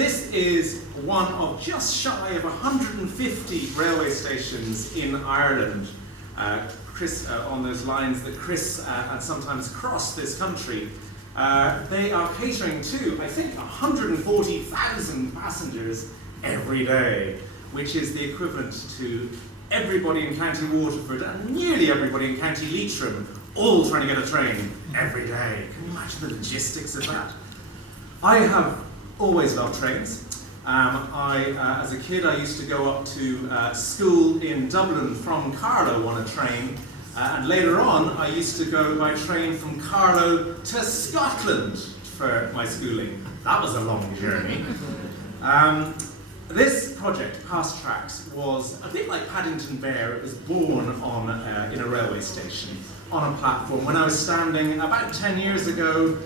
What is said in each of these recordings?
This is one of just shy of 150 railway stations in Ireland, on those lines that Chris and sometimes cross this country. They are catering to, I think, 140,000 passengers every day, which is the equivalent to everybody in County Waterford and nearly everybody in County Leitrim all trying to get a train every day. Can you imagine the logistics of that? I have always loved trains. As a kid, I used to go up to school in Dublin from Carlow on a train, and later on I used to go by train from Carlow to Scotland for my schooling. That was a long journey. This project, Past Tracks, was a bit like Paddington Bear. It was born in a railway station, on a platform, when I was standing about 10 years ago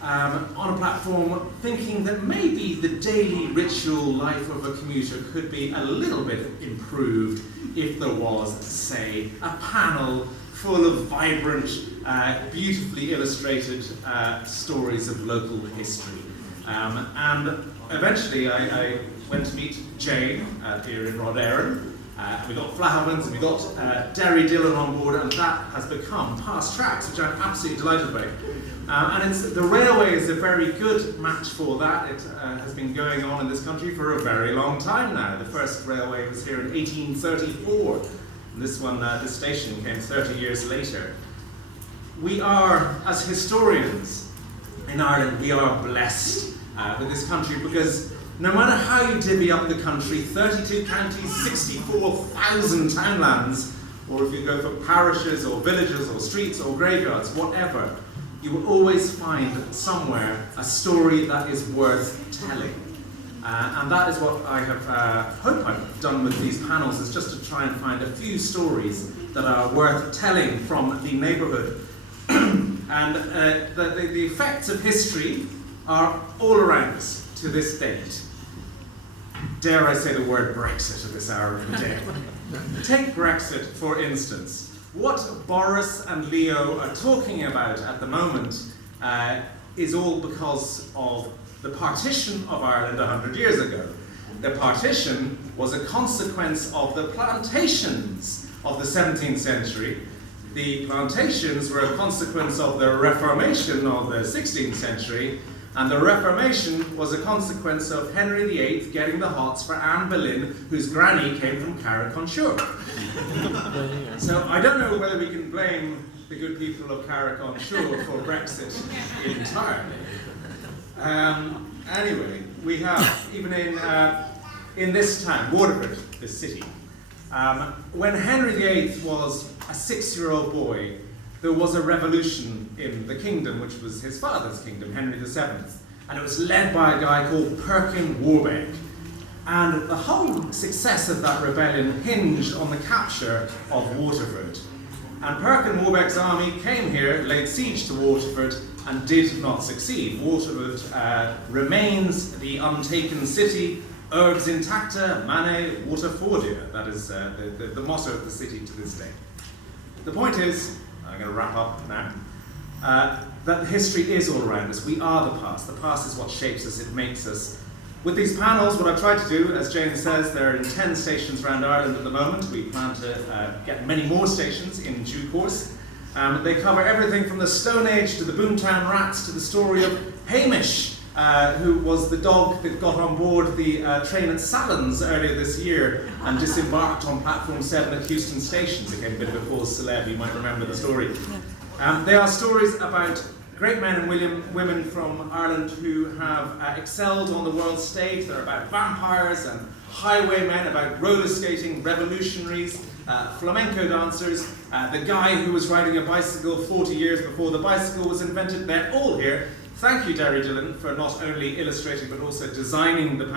on a platform thinking that maybe the daily ritual life of a commuter could be a little bit improved if there was, say, a panel full of vibrant, beautifully illustrated stories of local history. And eventually I went to meet Jane here in Éireann. We got Flahavans and we got Derry Dillon on board, and that has become Past Tracks, which I'm absolutely delighted by. And the railway is a very good match for that. It has been going on in this country for a very long time now. The first railway was here in 1834. And this station came 30 years later. We are, as historians in Ireland, we are blessed with this country, because no matter how you divvy up the country, 32 counties, 64,000 townlands, or if you go for parishes or villages or streets or graveyards, whatever, you will always find somewhere a story that is worth telling. And that is what I hope I've done with these panels, is just to try and find a few stories that are worth telling from the neighbourhood. And the effects of history are all around us to this date. Dare I say the word Brexit at this hour of the day? Take Brexit, for instance. What Boris and Leo are talking about at the moment is all because of the partition of Ireland 100 years ago. The partition was a consequence of the plantations of the 17th century. The plantations were a consequence of the Reformation of the 16th century, and the Reformation was a consequence of Henry VIII getting the hots for Anne Boleyn, whose granny came from Carrick-on-Shore. So I don't know whether we can blame the good people of Carrick-on-Shore for Brexit entirely. Anyway, we have, even in this town, Waterford, this city, when Henry VIII was a 6-year-old boy, there was a revolution in the kingdom, which was his father's kingdom, Henry VII, and it was led by a guy called Perkin Warbeck. And the whole success of that rebellion hinged on the capture of Waterford. And Perkin Warbeck's army came here, laid siege to Waterford, and did not succeed. Waterford remains the untaken city, urbs intacta, mane Waterfordia. That is the motto of the city to this day. The point is, I'm going to wrap up now, that history is all around us. We are the past. The past is what shapes us, it makes us. With these panels, what I've tried to do, as Jane says, they're in 10 stations around Ireland at the moment. We plan to get many more stations in due course. They cover everything from the Stone Age to the Boomtown Rats to the story of Hamish, who was the dog that got on board the train at Salons earlier this year and disembarked on platform 7 at Houston Station. Became a bit of a cause celeb, you might remember the story. They are stories about great men and women from Ireland who have excelled on the world stage. They're about vampires and highwaymen, about roller skating revolutionaries, flamenco dancers, the guy who was riding a bicycle 40 years before the bicycle was invented. They're all here. Thank you, Derry Dillon, for not only illustrating but also designing the panel.